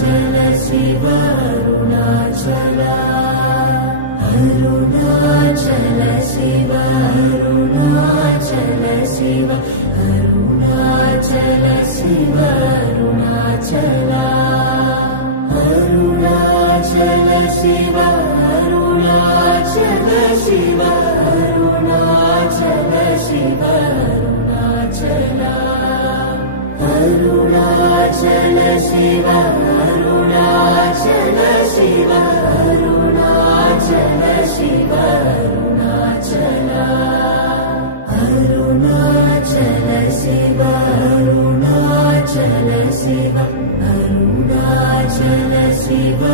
Arunachal Shiv Arunachal Arunachal Shiv Arunachal Shiv Arunachal Shiv Arunachal Arunachal Shiv Arunachal Shiv Arunachal Shiv Arunachal Arunachal Shiv Arunachal Shiv Arunachal Shiv Arunachal Arunachal Shiv Arunachal Shiv Arunachal Shiv